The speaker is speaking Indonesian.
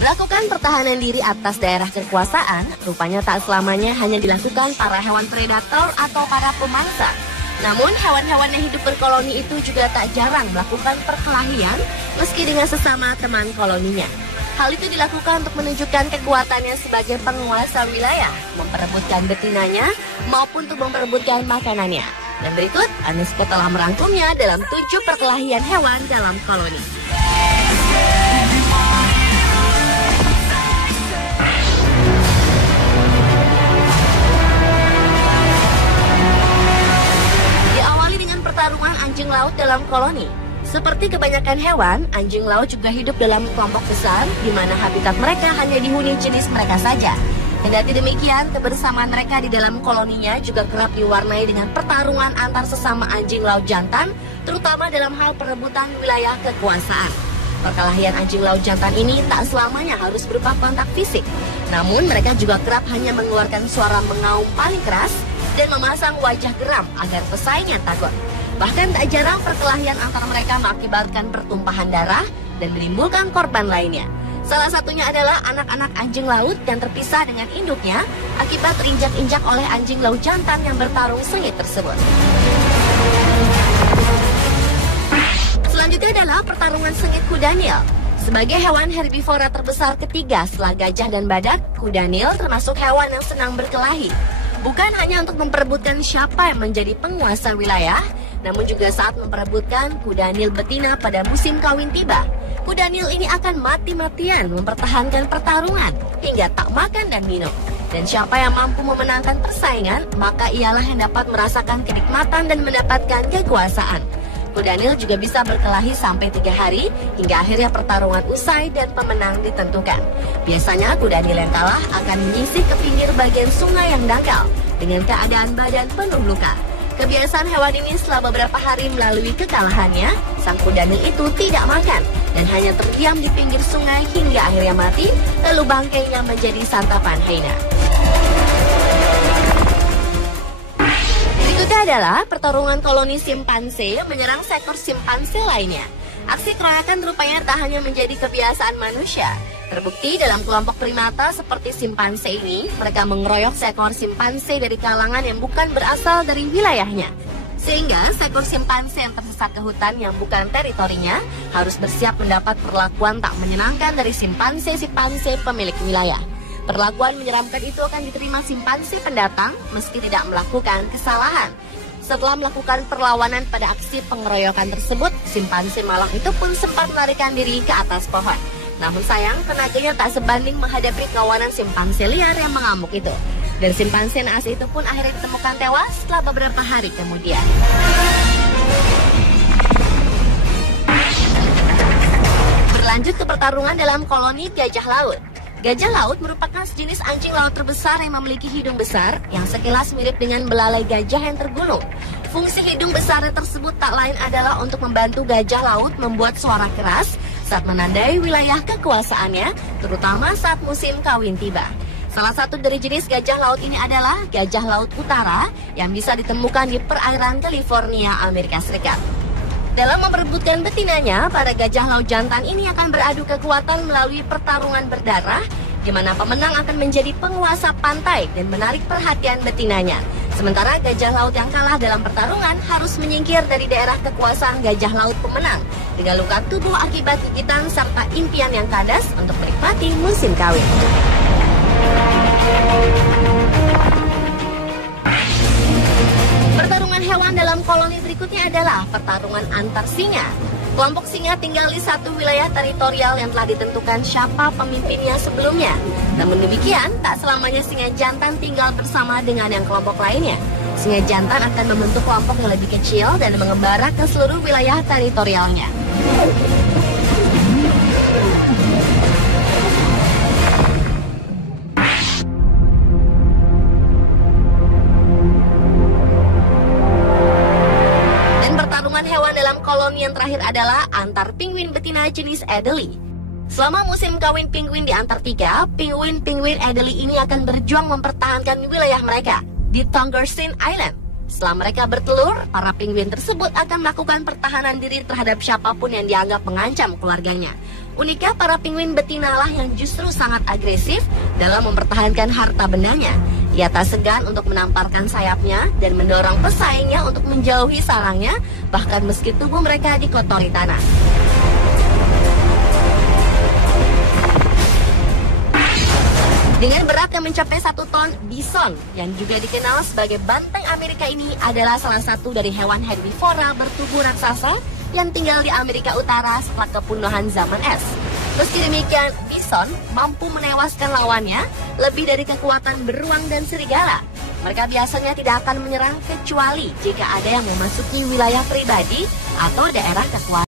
Melakukan pertahanan diri atas daerah kekuasaan, rupanya tak selamanya hanya dilakukan para hewan predator atau para pemangsa. Namun, hewan-hewan yang hidup berkoloni itu juga tak jarang melakukan perkelahian meski dengan sesama teman koloninya. Hal itu dilakukan untuk menunjukkan kekuatannya sebagai penguasa wilayah, memperebutkan betinanya maupun untuk memperebutkan makanannya. Dan berikut, Anuska telah merangkumnya dalam 7 perkelahian hewan dalam koloni. Pertarungan anjing laut dalam koloni. Seperti kebanyakan hewan, anjing laut juga hidup dalam kelompok besar di mana habitat mereka hanya dihuni jenis mereka saja. Kendati demikian, kebersamaan mereka di dalam koloninya juga kerap diwarnai dengan pertarungan antar sesama anjing laut jantan, terutama dalam hal perebutan wilayah kekuasaan. Perkelahian anjing laut jantan ini tak selamanya harus berupa kontak fisik. Namun mereka juga kerap hanya mengeluarkan suara mengaum paling keras dan memasang wajah geram agar pesaingnya takut. Bahkan tak jarang perkelahian antara mereka mengakibatkan pertumpahan darah dan menimbulkan korban lainnya. Salah satunya adalah anak-anak anjing laut yang terpisah dengan induknya akibat terinjak-injak oleh anjing laut jantan yang bertarung sengit tersebut. Selanjutnya adalah pertarungan sengit kuda Nil. Sebagai hewan herbivora terbesar ketiga setelah gajah dan badak, kuda Nil termasuk hewan yang senang berkelahi. Bukan hanya untuk memperebutkan siapa yang menjadi penguasa wilayah, namun juga saat memperebutkan kuda Nil betina pada musim kawin tiba. Kuda Nil ini akan mati-matian mempertahankan pertarungan hingga tak makan dan minum. Dan siapa yang mampu memenangkan persaingan, maka ialah yang dapat merasakan kenikmatan dan mendapatkan kekuasaan. Kuda Nil juga bisa berkelahi sampai 3 hari hingga akhirnya pertarungan usai dan pemenang ditentukan. Biasanya kuda Nil yang kalah akan menyisih ke pinggir bagian sungai yang dangkal dengan keadaan badan penuh luka. Kebiasaan hewan ini setelah beberapa hari melalui kekalahannya, sang kuda Nil itu tidak makan dan hanya terdiam di pinggir sungai hingga akhirnya mati, lalu bangkainya menjadi santapan hyena. Berikutnya adalah pertarungan koloni simpanse menyerang seekor simpanse lainnya. Aksi keroyokan rupanya tak hanya menjadi kebiasaan manusia. Terbukti dalam kelompok primata seperti simpanse ini, mereka mengeroyok seekor simpanse dari kalangan yang bukan berasal dari wilayahnya. Sehingga seekor simpanse yang tersesat ke hutan yang bukan teritorinya harus bersiap mendapat perlakuan tak menyenangkan dari simpanse-simpanse pemilik wilayah. Perlakuan menyeramkan itu akan diterima simpanse pendatang meski tidak melakukan kesalahan. Setelah melakukan perlawanan pada aksi pengeroyokan tersebut, simpanse malang itu pun sempat melarikan diri ke atas pohon. Namun sayang, tenaganya tak sebanding menghadapi kawanan simpanse liar yang mengamuk itu. Dan simpanse naas itu pun akhirnya ditemukan tewas setelah beberapa hari kemudian. Berlanjut ke pertarungan dalam koloni gajah laut. Gajah laut merupakan sejenis anjing laut terbesar yang memiliki hidung besar yang sekilas mirip dengan belalai gajah yang tergulung. Fungsi hidung besar tersebut tak lain adalah untuk membantu gajah laut membuat suara keras saat menandai wilayah kekuasaannya, terutama saat musim kawin tiba. Salah satu dari jenis gajah laut ini adalah gajah laut utara yang bisa ditemukan di perairan California, Amerika Serikat. Dalam memperebutkan betinanya, para gajah laut jantan ini akan beradu kekuatan melalui pertarungan berdarah, di mana pemenang akan menjadi penguasa pantai dan menarik perhatian betinanya. Sementara gajah laut yang kalah dalam pertarungan harus menyingkir dari daerah kekuasaan gajah laut pemenang dengan luka tubuh akibat gigitan serta impian yang kandas untuk menikmati musim kawin. Pertarungan hewan dalam koloni berikutnya adalah pertarungan antar singa. Kelompok singa tinggal di satu wilayah teritorial yang telah ditentukan siapa pemimpinnya sebelumnya. Namun demikian, tak selamanya singa jantan tinggal bersama dengan yang kelompok lainnya. Singa jantan akan membentuk kelompok yang lebih kecil dan mengembara ke seluruh wilayah teritorialnya. Hewan dalam koloni yang terakhir adalah antar penguin betina jenis Adelie. Selama musim kawin penguin di Antartika, penguin-penguin Adelie ini akan berjuang mempertahankan wilayah mereka di Tongarshin Island. Setelah mereka bertelur, para penguin tersebut akan melakukan pertahanan diri terhadap siapapun yang dianggap mengancam keluarganya. Uniknya, para penguin betina lah yang justru sangat agresif dalam mempertahankan harta bendanya. Ia tak segan untuk menamparkan sayapnya dan mendorong pesaingnya untuk menjauhi sarangnya, bahkan meski tubuh mereka dikotori tanah. Dengan berat yang mencapai 1 ton, bison yang juga dikenal sebagai banteng Amerika ini adalah salah satu dari hewan herbivora bertubuh raksasa yang tinggal di Amerika Utara setelah kepunahan zaman es. Meski demikian, bison mampu menewaskan lawannya lebih dari kekuatan beruang dan serigala. Mereka biasanya tidak akan menyerang kecuali jika ada yang memasuki wilayah pribadi atau daerah kekuasaan.